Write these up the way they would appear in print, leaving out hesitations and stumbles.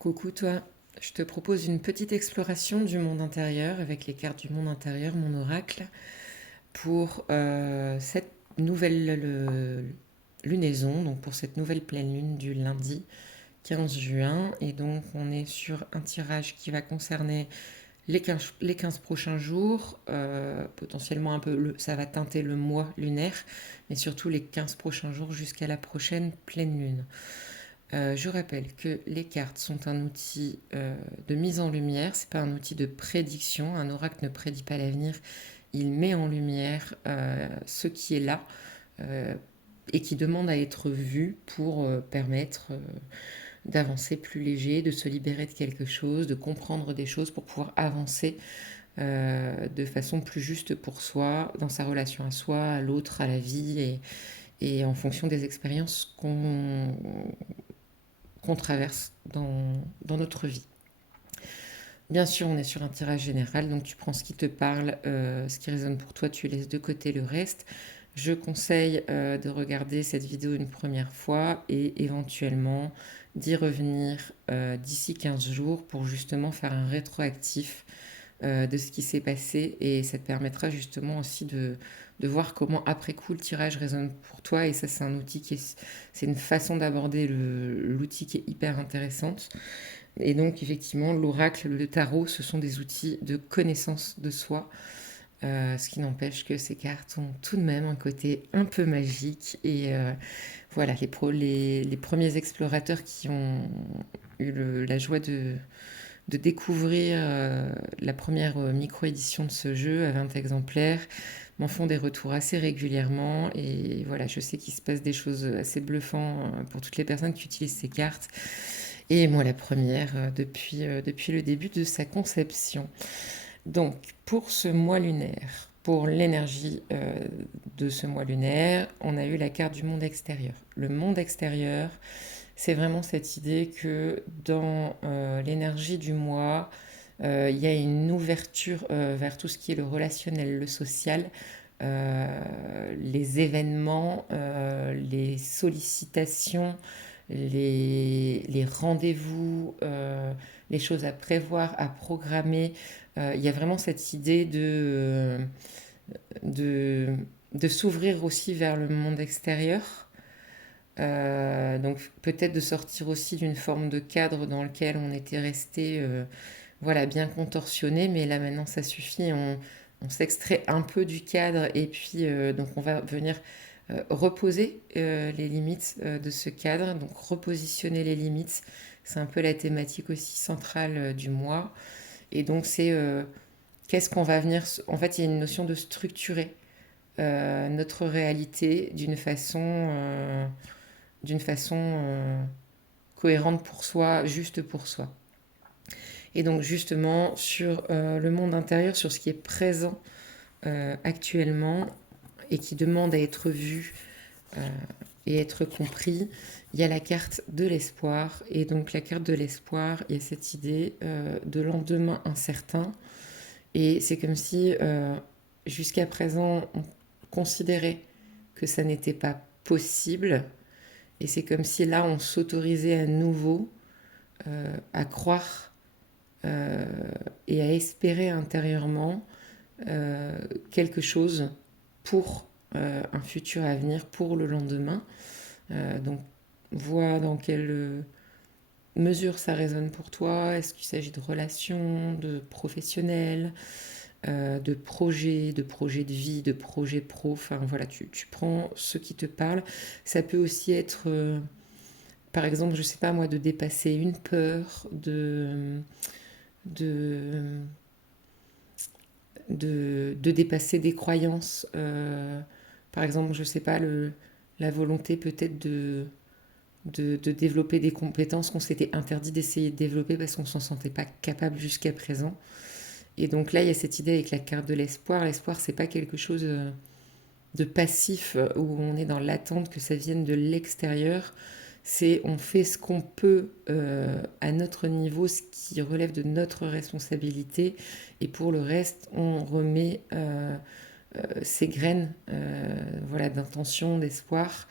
Coucou toi, je te propose une petite exploration du monde intérieur avec les cartes du monde intérieur, mon oracle, pour cette nouvelle lunaison, donc pour cette nouvelle pleine lune du lundi 15 juin. Et donc on est sur un tirage qui va concerner les quinze prochains jours, potentiellement un peu, ça va teinter le mois lunaire, mais surtout les 15 prochains jours jusqu'à la prochaine pleine lune. Je rappelle que les cartes sont un outil de mise en lumière, c'est pas un outil de prédiction. Un oracle ne prédit pas l'avenir, il met en lumière ce qui est là euh, et qui demande à être vu pour permettre d'avancer plus léger, de se libérer de quelque chose, de comprendre des choses pour pouvoir avancer de façon plus juste pour soi, dans sa relation à soi, à l'autre, à la vie et en fonction des expériences qu'on traverse dans notre vie. Bien sûr, on est sur un tirage général, donc tu prends ce qui te parle, ce qui résonne pour toi, tu laisses de côté le reste. Je conseille de regarder cette vidéo une première fois et éventuellement d'y revenir d'ici 15 jours pour justement faire un rétroactif de ce qui s'est passé et ça te permettra justement aussi de voir comment après coup le tirage résonne pour toi et ça c'est un outil c'est une façon d'aborder l'outil qui est hyper intéressante et donc effectivement l'oracle, le tarot ce sont des outils de connaissance de soi, ce qui n'empêche que ces cartes ont tout de même un côté un peu magique et voilà les premiers explorateurs qui ont eu la joie de découvrir la première micro-édition de ce jeu à 20 exemplaires, m'en font des retours assez régulièrement et voilà, je sais qu'il se passe des choses assez bluffantes pour toutes les personnes qui utilisent ces cartes et moi la première depuis le début de sa conception. Donc pour ce mois lunaire, pour l'énergie de ce mois lunaire, on a eu la carte du monde extérieur. Le monde extérieur, c'est vraiment cette idée que dans l'énergie du mois, il y a une ouverture vers tout ce qui est le relationnel, le social, les événements, les sollicitations, les rendez-vous, les choses à prévoir, à programmer. Il y a vraiment cette idée de, de s'ouvrir aussi vers le monde extérieur. Donc peut-être de sortir aussi d'une forme de cadre dans lequel on était resté voilà, bien contorsionné, mais là maintenant ça suffit, on s'extrait un peu du cadre et puis donc on va venir reposer les limites de ce cadre, donc repositionner les limites, c'est un peu la thématique aussi centrale du mois. Et donc c'est qu'est-ce qu'on va venir... En fait il y a une notion de structurer notre réalité d'une façon cohérente pour soi, juste pour soi. Et donc justement sur le monde intérieur, sur ce qui est présent actuellement et qui demande à être vu euh, et être compris, il y a la carte de l'espoir. Et donc la carte de l'espoir, il y a cette idée de lendemain incertain. Et c'est comme si jusqu'à présent on considérait que ça n'était pas possible. Et c'est comme si là on s'autorisait à nouveau à croire euh, et à espérer intérieurement quelque chose pour un futur à venir, pour le lendemain. Donc, vois dans quelle mesure ça résonne pour toi. Est-ce qu'il s'agit de relations, de professionnels, de projets de vie, de projets pro. Enfin voilà, tu prends ce qui te parle. Ça peut aussi être, par exemple, je sais pas moi, de dépasser une peur, de, de dépasser des croyances. Par exemple, je sais pas, la volonté peut-être de développer des compétences qu'on s'était interdit d'essayer de développer parce qu'on ne s'en sentait pas capable jusqu'à présent. Et donc là, il y a cette idée avec la carte de l'espoir. L'espoir, c'est pas quelque chose de passif où on est dans l'attente que ça vienne de l'extérieur. C'est on fait ce qu'on peut à notre niveau, ce qui relève de notre responsabilité. Et pour le reste, on remet ces graines voilà, d'intention, d'espoir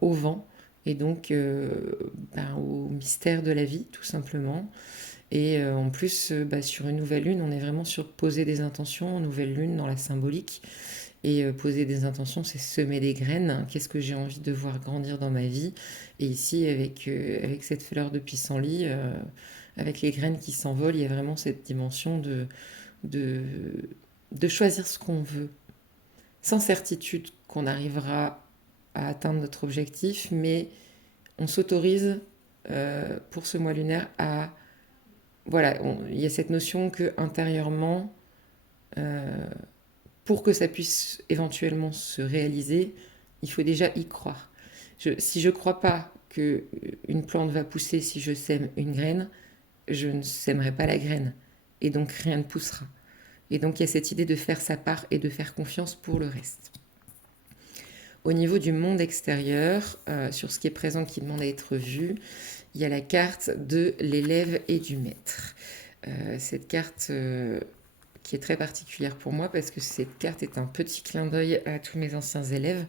au vent et donc ben, aux mystère de la vie, tout simplement. Et en plus, sur une nouvelle lune, on est vraiment sur poser des intentions, nouvelle lune dans la symbolique. Et poser des intentions, c'est semer des graines. Qu'est-ce que j'ai envie de voir grandir dans ma vie? Et ici, avec cette fleur de pissenlit, avec les graines qui s'envolent, il y a vraiment cette dimension de, de choisir ce qu'on veut, sans certitude qu'on arrivera à atteindre notre objectif, mais on s'autorise pour ce mois lunaire à... Voilà, il y a cette notion que intérieurement, euh, pour que ça puisse éventuellement se réaliser, il faut déjà y croire. Si je ne crois pas qu'une plante va pousser si je sème une graine, je ne sèmerai pas la graine. Et donc rien ne poussera. Et donc il y a cette idée de faire sa part et de faire confiance pour le reste. Au niveau du monde extérieur, sur ce qui est présent qui demande à être vu, il y a la carte de l'élève et du maître. Cette carte qui est très particulière pour moi parce que cette carte est un petit clin d'œil à tous mes anciens élèves,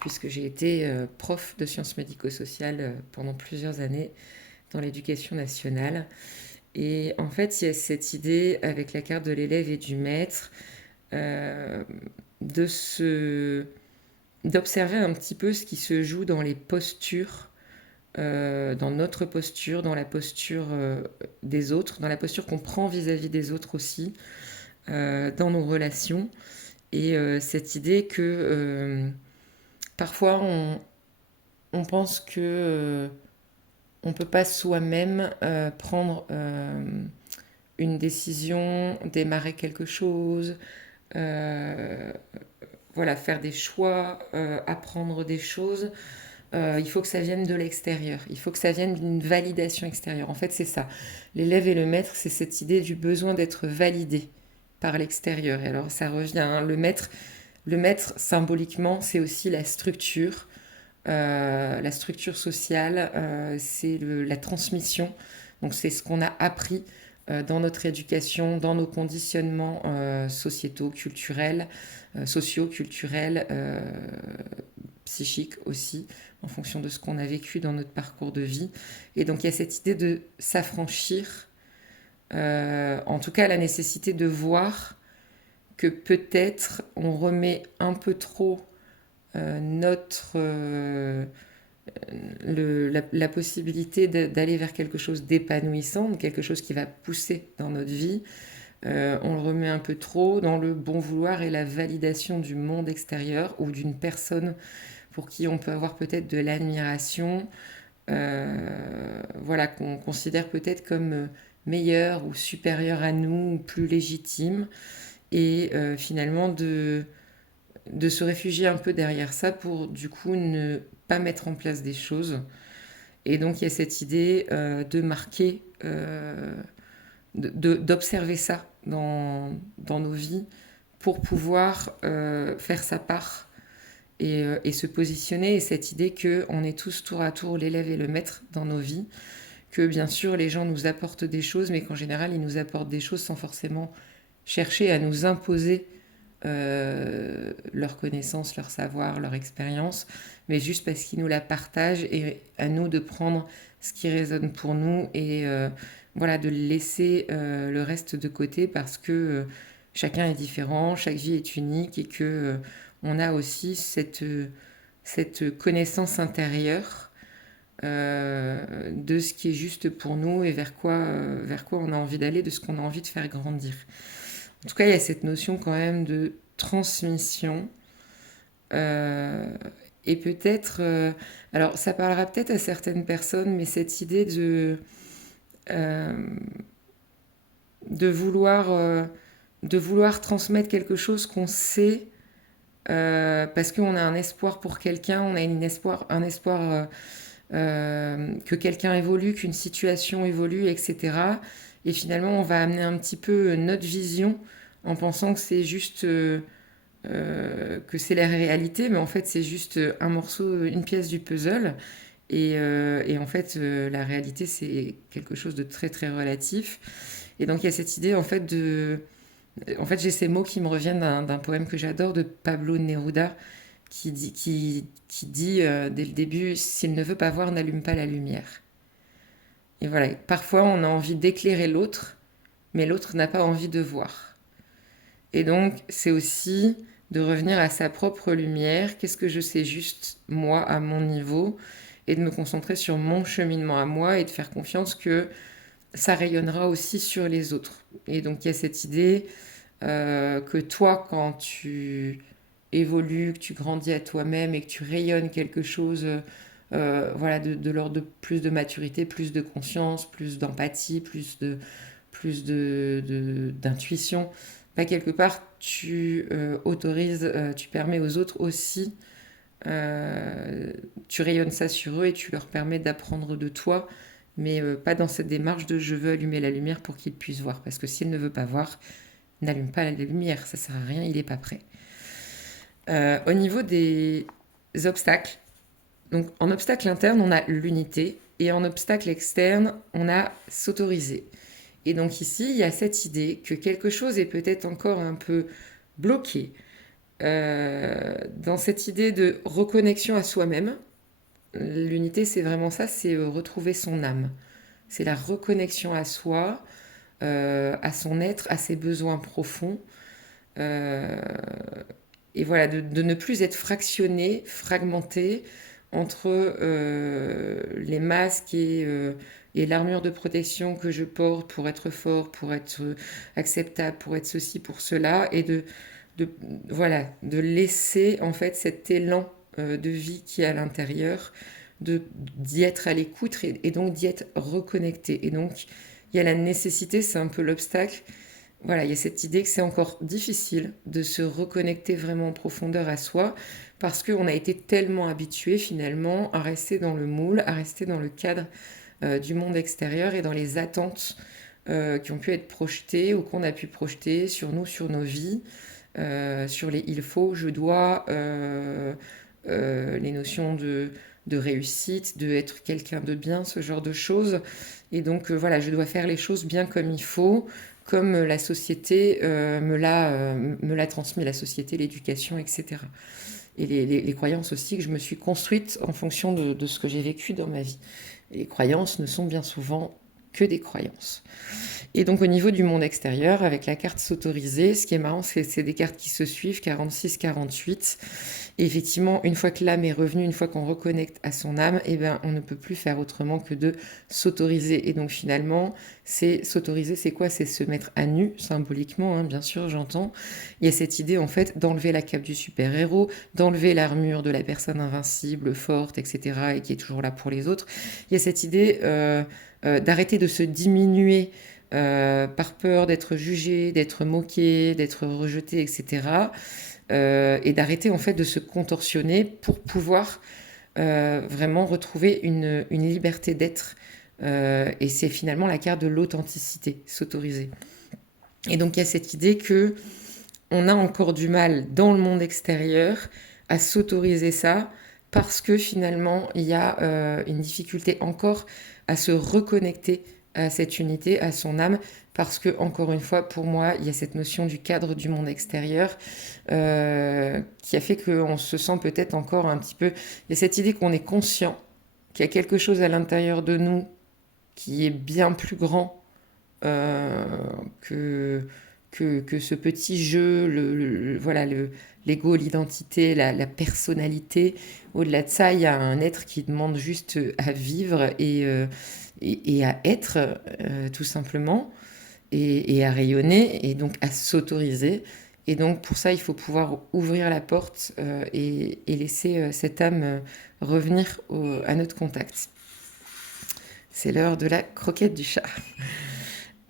puisque j'ai été prof de sciences médico-sociales pendant plusieurs années dans l'éducation nationale. Et en fait, il y a cette idée avec la carte de l'élève et du maître euh, de d'observer un petit peu ce qui se joue dans les postures, dans notre posture, dans la posture des autres, dans la posture qu'on prend vis-à-vis des autres aussi, dans nos relations. Et cette idée que parfois on pense que on ne peut pas soi-même prendre une décision, démarrer quelque chose, euh, voilà, faire des choix, apprendre des choses. Il faut que ça vienne de l'extérieur. Il faut que ça vienne d'une validation extérieure. En fait, c'est ça. L'élève et le maître, c'est cette idée du besoin d'être validé par l'extérieur. Et alors, ça revient, hein, le maître, symboliquement, c'est aussi la structure sociale, c'est la transmission. Donc, c'est ce qu'on a appris dans notre éducation, dans nos conditionnements sociétaux, culturels, sociaux, culturels, psychiques aussi, en fonction de ce qu'on a vécu dans notre parcours de vie. Et donc il y a cette idée de s'affranchir, en tout cas la nécessité de voir que peut-être on remet un peu trop notre la possibilité d'aller vers quelque chose d'épanouissant, quelque chose qui va pousser dans notre vie. On le remet un peu trop dans le bon vouloir et la validation du monde extérieur ou d'une personne pour qui on peut avoir peut-être de l'admiration, voilà, qu'on considère peut-être comme meilleure ou supérieure à nous, ou plus légitime, et finalement de se réfugier un peu derrière ça pour du coup ne pas mettre en place des choses. Et donc il y a cette idée de marquer, d'observer ça dans nos vies pour pouvoir faire sa part et se positionner. Et cette idée qu'on est tous tour à tour l'élève et le maître dans nos vies, que bien sûr les gens nous apportent des choses, mais qu'en général ils nous apportent des choses sans forcément chercher à nous imposer leur connaissance, leur savoir, leur expérience, mais juste parce qu'ils nous la partagent et à nous de prendre ce qui résonne pour nous et voilà, de laisser le reste de côté parce que chacun est différent, chaque vie est unique et que on a aussi cette connaissance intérieure de ce qui est juste pour nous et vers quoi on a envie d'aller, de ce qu'on a envie de faire grandir. En tout cas, il y a cette notion quand même de transmission. euh, et peut-être, alors ça parlera peut-être à certaines personnes, mais cette idée euh, de vouloir, euh, de vouloir transmettre quelque chose qu'on sait parce qu'on a un espoir pour quelqu'un, on a un espoir que quelqu'un évolue, qu'une situation évolue, etc. Et finalement, on va amener un petit peu notre vision en pensant que c'est juste que c'est la réalité, mais en fait c'est juste un morceau, une pièce du puzzle. Et en fait, la réalité c'est quelque chose de très très relatif. Et donc il y a cette idée en fait en fait j'ai ces mots qui me reviennent d'un poème que j'adore de Pablo Neruda qui dit dès le début, s'il ne veut pas voir, n'allume pas la lumière. Et voilà, parfois on a envie d'éclairer l'autre, mais l'autre n'a pas envie de voir. Et donc, c'est aussi de revenir à sa propre lumière. Qu'est-ce que je sais juste, moi, à mon niveau, et de me concentrer sur mon cheminement à moi et de faire confiance que ça rayonnera aussi sur les autres. Et donc, il y a cette idée que toi, quand tu évolues, que tu grandis à toi-même et que tu rayonnes quelque chose, voilà, de l'ordre de plus de maturité, plus de conscience, plus d'empathie, d'intuition, bah, quelque part, tu autorises, tu permets aux autres aussi, tu rayonnes ça sur eux et tu leur permets d'apprendre de toi, mais pas dans cette démarche de je veux allumer la lumière pour qu'ils puissent voir, parce que s'il ne veut pas voir, n'allume pas la lumière, ça sert à rien, il n'est pas prêt. Au niveau des obstacles, donc en obstacle interne, on a l'unité, et en obstacle externe, on a s'autoriser. Et donc ici, il y a cette idée que quelque chose est peut-être encore un peu bloqué dans cette idée de reconnexion à soi-même. L'unité, c'est vraiment ça, c'est retrouver son âme. C'est la reconnexion à soi, à son être, à ses besoins profonds. Euh, et voilà, de ne plus être fractionné, fragmenté entre les masques et l'armure de protection que je porte pour être fort, pour être acceptable, pour être ceci, pour cela, et de, voilà, de laisser en fait cet élan de vie qui est à l'intérieur, d'y être à l'écoute et donc d'y être reconnecté. Et donc, il y a la nécessité, c'est un peu l'obstacle, voilà, il y a cette idée que c'est encore difficile de se reconnecter vraiment en profondeur à soi parce qu'on a été tellement habitué finalement à rester dans le moule, à rester dans le cadre du monde extérieur et dans les attentes qui ont pu être projetées ou qu'on a pu projeter sur nous, sur nos vies, sur les il faut, je dois, les notions de réussite, de être quelqu'un de bien, ce genre de choses. Et donc voilà, je dois faire les choses bien comme il faut, comme la société me l'a transmis, la société, l'éducation, etc. Et les croyances aussi que je me suis construite en fonction de ce que j'ai vécu dans ma vie. Et les croyances ne sont bien souvent que des croyances. Et donc au niveau du monde extérieur, avec la carte s'autoriser, ce qui est marrant, c'est des cartes qui se suivent, 46-48. Et effectivement, une fois que l'âme est revenue, une fois qu'on reconnecte à son âme, eh ben, on ne peut plus faire autrement que de s'autoriser. Et donc finalement, c'est s'autoriser, c'est quoi? C'est se mettre à nu, symboliquement, hein, bien sûr, j'entends. Il y a cette idée, en fait, d'enlever la cape du super-héros, d'enlever l'armure de la personne invincible, forte, etc., et qui est toujours là pour les autres. Il y a cette idée d'arrêter de se diminuer par peur d'être jugé, d'être moqué, d'être rejeté, etc. Et d'arrêter en fait de se contorsionner pour pouvoir vraiment retrouver une liberté d'être. Et c'est finalement la carte de l'authenticité, s'autoriser. Et donc il y a cette idée que on a encore du mal dans le monde extérieur à s'autoriser ça parce que finalement il y a une difficulté encore à se reconnecter à cette unité, à son âme, parce que encore une fois, pour moi, il y a cette notion du cadre du monde extérieur qui a fait qu'on se sent peut-être encore un petit peu. Il y a cette idée qu'on est conscient qu'il y a quelque chose à l'intérieur de nous qui est bien plus grand euh, que, que ce petit jeu, voilà, l'ego, l'identité, la personnalité. Au-delà de ça, il y a un être qui demande juste à vivre et à être, tout simplement, et à rayonner, et donc à s'autoriser. Et donc pour ça, il faut pouvoir ouvrir la porte et laisser cette âme revenir à notre contact. C'est l'heure de la croquette du chat.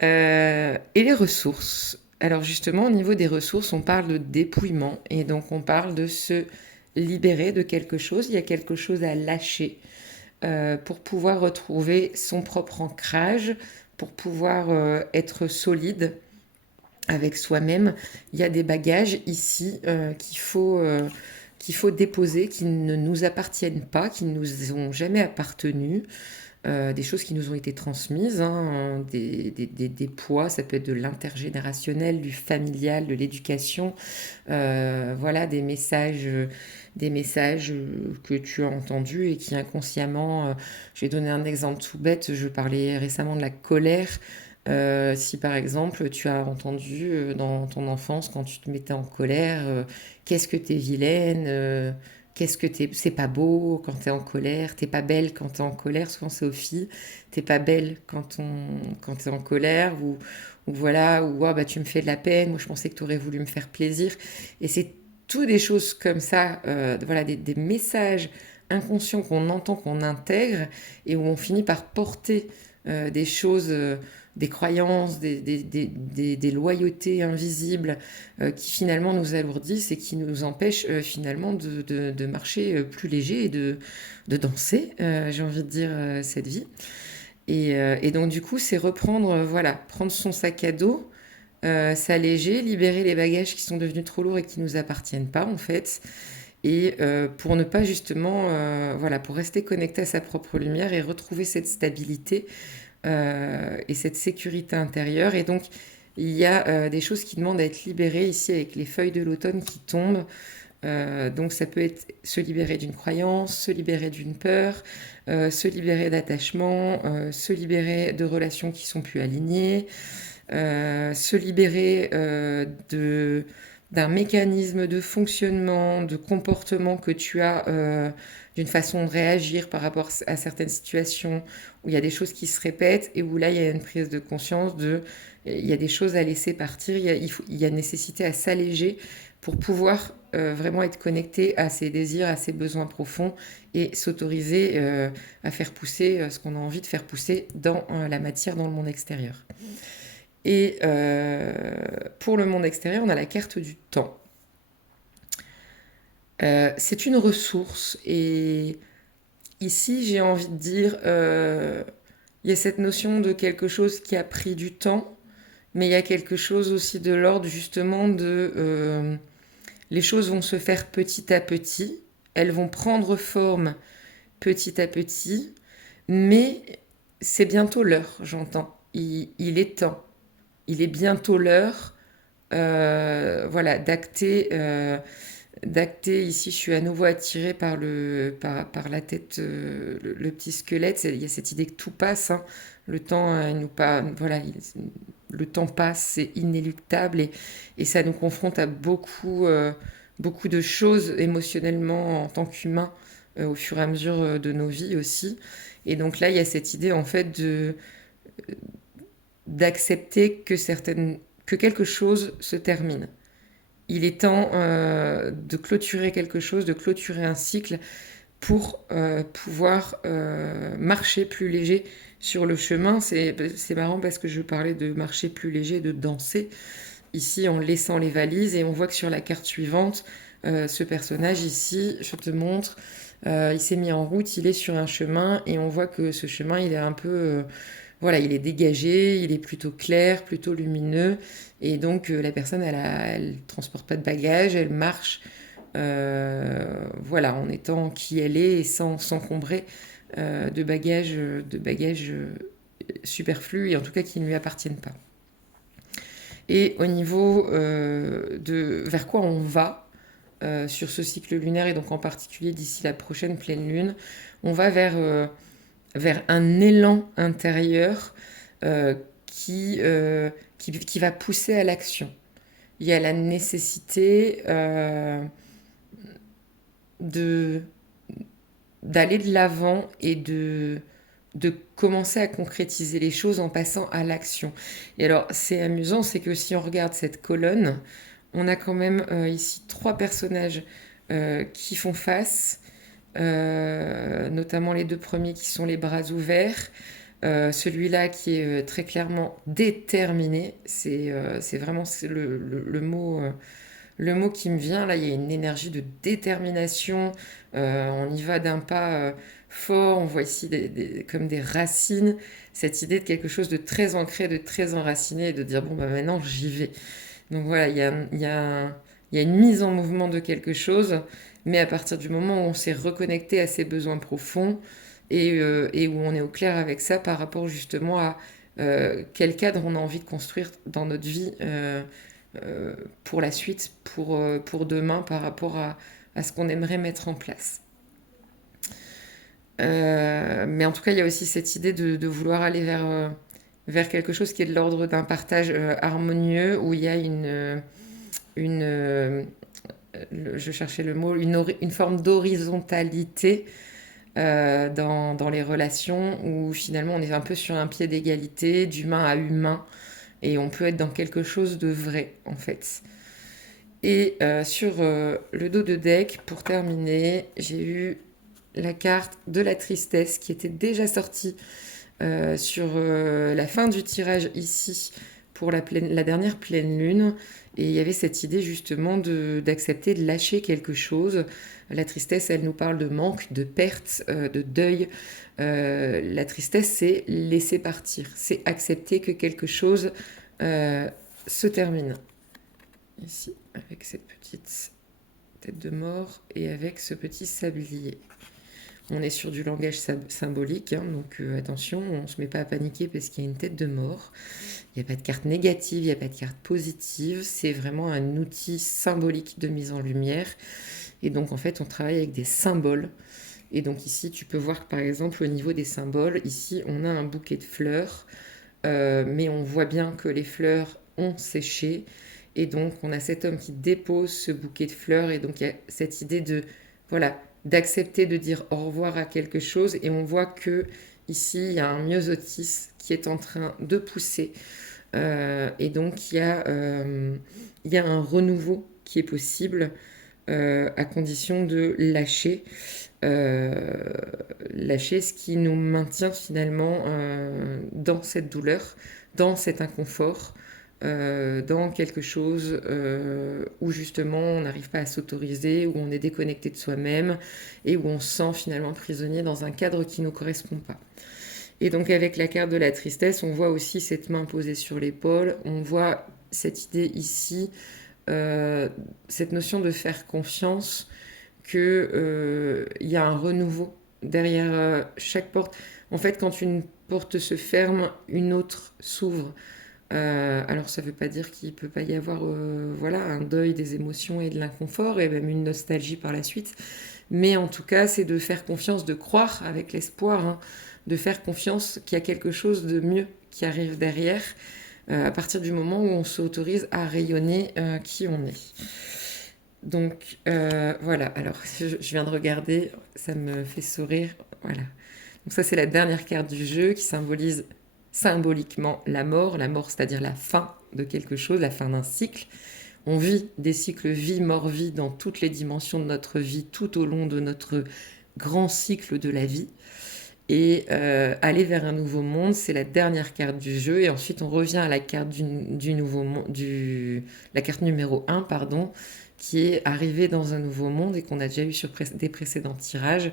Et les ressources. Alors justement, au niveau des ressources, on parle de dépouillement et donc on parle de se libérer de quelque chose. Il y a quelque chose à lâcher pour pouvoir retrouver son propre ancrage, pour pouvoir être solide avec soi-même. Il y a des bagages ici qu'il faut déposer, qui ne nous appartiennent pas, qui ne nous ont jamais appartenu. des choses qui nous ont été transmises, hein, des poids, ça peut être de l'intergénérationnel, du familial, de l'éducation, voilà, des messages que tu as entendus et qui inconsciemment, je vais donner un exemple tout bête, je parlais récemment de la colère. Si par exemple tu as entendu dans ton enfance quand tu te mettais en colère, qu'est-ce que t'es vilaine, qu'est-ce que t'es, c'est pas beau quand t'es en colère, t'es pas belle quand t'es en colère, souvent c'est aux filles, t'es pas belle quand t'es en colère, ou voilà, ou ah, bah tu me fais de la peine, moi je pensais que tu aurais voulu me faire plaisir, et c'est tout des choses comme ça, voilà, des messages inconscients qu'on entend, qu'on intègre, et où on finit par porter des choses, des croyances, des loyautés invisibles qui finalement nous alourdissent et qui nous empêchent finalement de marcher plus léger et de danser, j'ai envie de dire, cette vie. Et donc du coup, c'est reprendre, voilà, prendre son sac à dos, s'alléger, libérer les bagages qui sont devenus trop lourds et qui ne nous appartiennent pas en fait. Et pour ne pas justement, voilà, pour rester connecté à sa propre lumière et retrouver cette stabilité et cette sécurité intérieure. Et donc, il y a des choses qui demandent à être libérées ici avec les feuilles de l'automne qui tombent. Donc ça peut être se libérer d'une croyance, se libérer d'une peur, se libérer d'attachement, se libérer de relations qui sont plus alignées, se libérer d'un mécanisme de fonctionnement, de comportement que tu as, d'une façon de réagir par rapport à certaines situations où il y a des choses qui se répètent et où là il y a une prise de conscience il y a des choses à laisser partir, il y a nécessité à s'alléger pour pouvoir vraiment être connecté à ses désirs, à ses besoins profonds et s'autoriser à faire pousser ce qu'on a envie de faire pousser dans la matière, dans le monde extérieur. Et pour le monde extérieur, on a la carte du temps. C'est une ressource et ici j'ai envie de dire, il y a cette notion de quelque chose qui a pris du temps, mais il y a quelque chose aussi de l'ordre justement de les choses vont se faire petit à petit, elles vont prendre forme petit à petit, mais c'est bientôt l'heure, j'entends. Il est temps. Il est bientôt l'heure, voilà, d'acter. Ici, je suis à nouveau attirée par la tête, le petit squelette. Il y a cette idée que tout passe, hein. Le temps, il nous pas, voilà, le temps passe, c'est inéluctable et ça nous confronte à beaucoup de choses émotionnellement en tant qu'humain au fur et à mesure de nos vies aussi. Et donc là, il y a cette idée en fait d'accepter que quelque chose se termine. Il est temps de clôturer quelque chose, de clôturer un cycle pour pouvoir marcher plus léger sur le chemin. C'est marrant parce que je parlais de marcher plus léger, de danser ici en laissant les valises et on voit que sur la carte suivante, ce personnage ici, je te montre, il s'est mis en route, il est sur un chemin et on voit que ce chemin, il est un peu voilà, il est dégagé, il est plutôt clair, plutôt lumineux. Et donc, la personne, elle transporte pas de bagages, elle marche, voilà, en étant qui elle est et sans s'encombrer de bagages superflus et en tout cas qui ne lui appartiennent pas. Et au niveau de vers quoi on va sur ce cycle lunaire et donc en particulier d'ici la prochaine pleine lune, on va vers un élan intérieur euh, qui va pousser à l'action. Il y a la nécessité de, d'aller de l'avant et de commencer à concrétiser les choses en passant à l'action. Et alors, c'est amusant, c'est que si on regarde cette colonne, on a quand même ici trois personnages qui font face, notamment les deux premiers qui sont les bras ouverts. Celui-là qui est très clairement déterminé, c'est vraiment le mot qui me vient. Là, il y a une énergie de détermination. On y va d'un pas fort. On voit ici comme des racines. Cette idée de quelque chose de très ancré, de très enraciné, et de dire bon, bah maintenant j'y vais. Donc voilà, il y a une mise en mouvement de quelque chose, mais à partir du moment où on s'est reconnecté à ses besoins profonds, et où on est au clair avec ça par rapport justement à quel cadre on a envie de construire dans notre vie pour la suite, pour demain, par rapport à ce qu'on aimerait mettre en place. Mais en tout cas, il y a aussi cette idée de vouloir aller vers quelque chose qui est de l'ordre d'un partage harmonieux, où il y a une je cherchais le mot, une forme d'horizontalité dans les relations, où finalement on est un peu sur un pied d'égalité, d'humain à humain, et on peut être dans quelque chose de vrai, en fait. Et sur le dos de deck, pour terminer, j'ai eu la carte de la tristesse qui était déjà sortie sur la fin du tirage ici pour la dernière pleine lune. Et il y avait cette idée justement d'accepter de lâcher quelque chose. La tristesse, elle nous parle de manque, de perte, de deuil. La tristesse, c'est laisser partir, c'est accepter que quelque chose se termine. Ici, avec cette petite tête de mort et avec ce petit sablier. On est sur du langage symbolique, hein, donc attention, on ne se met pas à paniquer parce qu'il y a une tête de mort. Il n'y a pas de carte négative, il n'y a pas de carte positive, c'est vraiment un outil symbolique de mise en lumière. Et donc en fait, on travaille avec des symboles. Et donc ici, tu peux voir que par exemple, au niveau des symboles, ici, on a un bouquet de fleurs, mais on voit bien que les fleurs ont séché. Et donc, on a cet homme qui dépose ce bouquet de fleurs. Et donc, il y a cette idée voilà, d'accepter de dire au revoir à quelque chose. Et on voit que ici, il y a un myosotis qui est en train de pousser. Et donc, il y a un renouveau qui est possible à condition de lâcher ce qui nous maintient finalement dans cette douleur, dans cet inconfort, dans quelque chose où justement on n'arrive pas à s'autoriser, où on est déconnecté de soi-même et où on se sent finalement prisonnier dans un cadre qui ne nous correspond pas. Et donc avec la carte de la tristesse, on voit aussi cette main posée sur l'épaule, on voit cette idée ici, cette notion de faire confiance, qu'il y a un renouveau derrière chaque porte. En fait, quand une porte se ferme, une autre s'ouvre. Alors ça ne veut pas dire qu'il ne peut pas y avoir voilà, un deuil des émotions et de l'inconfort et même une nostalgie par la suite. Mais en tout cas, c'est de faire confiance, de croire avec l'espoir, hein, de faire confiance qu'il y a quelque chose de mieux qui arrive derrière à partir du moment où on s'autorise à rayonner qui on est. Donc voilà, alors je viens de regarder, ça me fait sourire, voilà. Donc ça c'est la dernière carte du jeu qui symbolise symboliquement la mort c'est-à-dire la fin de quelque chose, la fin d'un cycle. On vit des cycles vie-mort-vie dans toutes les dimensions de notre vie, tout au long de notre grand cycle de la vie. Et aller vers un nouveau monde, c'est la dernière carte du jeu. Et ensuite, on revient à la carte du nouveau monde, la carte numéro 1, pardon, qui est arrivée dans un nouveau monde et qu'on a déjà eu sur des précédents tirages.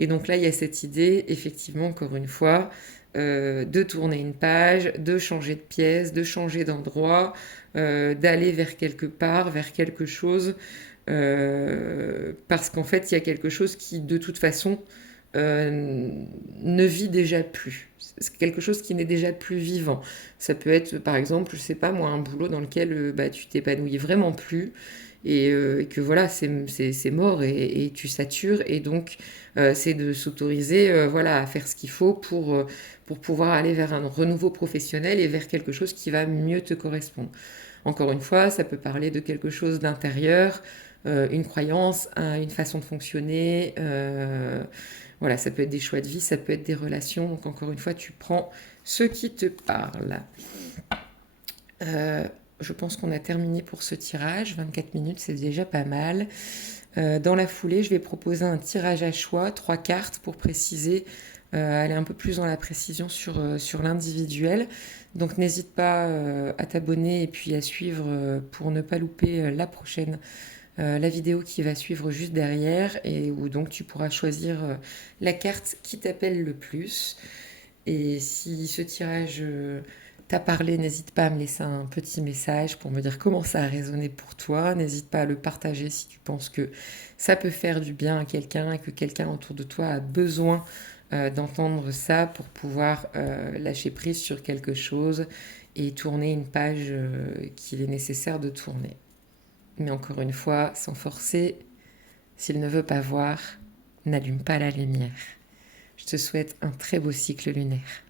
Et donc là, il y a cette idée, effectivement, encore une fois, de tourner une page, de changer de pièce, de changer d'endroit, d'aller vers quelque part, vers quelque chose. Parce qu'en fait, il y a quelque chose qui, de toute façon, ne vit déjà plus. C'est quelque chose qui n'est déjà plus vivant. Ça peut être, par exemple, je sais pas moi, un boulot dans lequel tu t'épanouis vraiment plus et que voilà, c'est mort et tu satures. Et donc, c'est de s'autoriser voilà, à faire ce qu'il faut pour pouvoir aller vers un renouveau professionnel et vers quelque chose qui va mieux te correspondre. Encore une fois, ça peut parler de quelque chose d'intérieur, une croyance, une façon de fonctionner. Voilà, ça peut être des choix de vie, ça peut être des relations. Donc encore une fois, tu prends ce qui te parle. Je pense qu'on a terminé pour ce tirage. 24 minutes, c'est déjà pas mal. Dans la foulée, je vais proposer un tirage à choix, 3 cartes pour préciser, aller un peu plus dans la précision sur l'individuel. Donc n'hésite pas à t'abonner et puis à suivre pour ne pas louper la prochaine la vidéo qui va suivre juste derrière et où donc tu pourras choisir la carte qui t'appelle le plus. Et si ce tirage t'a parlé, n'hésite pas à me laisser un petit message pour me dire comment ça a résonné pour toi. N'hésite pas à le partager si tu penses que ça peut faire du bien à quelqu'un et que quelqu'un autour de toi a besoin d'entendre ça pour pouvoir lâcher prise sur quelque chose et tourner une page qu'il est nécessaire de tourner. Mais encore une fois, sans forcer, s'il ne veut pas voir, n'allume pas la lumière. Je te souhaite un très beau cycle lunaire.